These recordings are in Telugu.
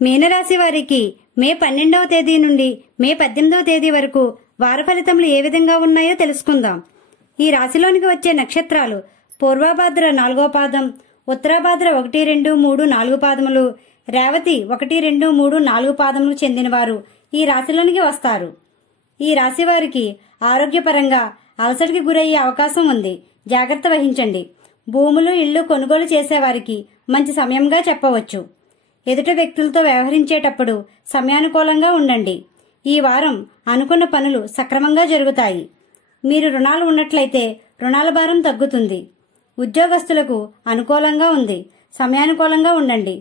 మీనరాశి వారికి మే 12వ తేదీ నుండి మే 18వ తేదీ వరకు వార ఫలితములు ఏ విధంగా ఉన్నాయో తెలుసుకుందాం. ఈ రాశిలోనికి వచ్చే నక్షత్రాలు పూర్వభాద్ర 4వ పాదం, ఉత్తరాభాద్ర 1, 2, 3, 4 పాదములు, రేవతి 1, 2, 3, 4 పాదములకు చెందినవారు ఈ రాశిలోనికి వస్తారు. ఈ రాశి వారికి ఆరోగ్యపరంగా అలసటకి గురయ్యే అవకాశం ఉంది. జాగ్రత్త వహించండి. భూములు, ఇళ్లు కొనుగోలు చేసేవారికి మంచి సమయంగా చెప్పవచ్చు. ఎదుటి వ్యక్తులతో వ్యవహరించేటప్పుడు సమయానుకూలంగా ఉండండి. ఈ వారం అనుకున్న పనులు సక్రమంగా జరుగుతాయి. మీరు రుణాలు ఉన్నట్లయితే రుణాల భారం తగ్గుతుంది. ఉద్యోగస్తులకు అనుకూలంగా ఉంది. సమయానుకూలంగా ఉండండి.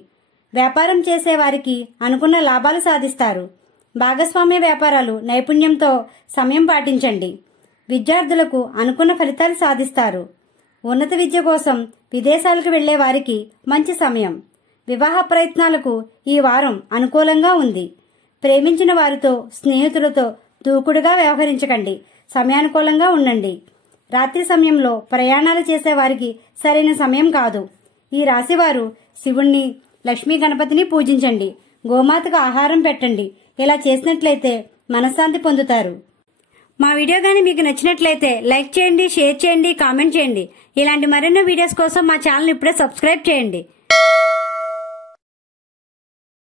వ్యాపారం చేసేవారికి అనుకున్న లాభాలు సాధిస్తారు. భాగస్వామ్య వ్యాపారాలు నైపుణ్యంతో సమయం పాటించండి. విద్యార్థులకు అనుకున్న ఫలితాలు సాధిస్తారు. ఉన్నత విద్య కోసం విదేశాలకు వెళ్లే వారికి మంచి సమయం. వివాహ ప్రయత్నాలకు ఈ వారం అనుకూలంగా ఉంది. ప్రేమించిన వారితో, స్నేహితులతో దూకుడుగా వ్యవహరించకండి. సమయానుకూలంగా ఉండండి. రాత్రి సమయంలో ప్రయాణాలు చేసే వారికి సరైన సమయం కాదు. ఈ రాశివారు శివుణ్ణి, లక్ష్మీ గణపతిని పూజించండి. గోమాతకు ఆహారం పెట్టండి. ఇలా చేసినట్లయితే మనశ్శాంతి పొందుతారు. మా వీడియో గానీ మీకు నచ్చినట్లయితే లైక్ చేయండి, షేర్ చేయండి, కామెంట్ చేయండి. ఇలాంటి మరెన్నో వీడియోస్ కోసం మా ఛానల్ ఇప్పుడే సబ్స్క్రైబ్ చేయండి.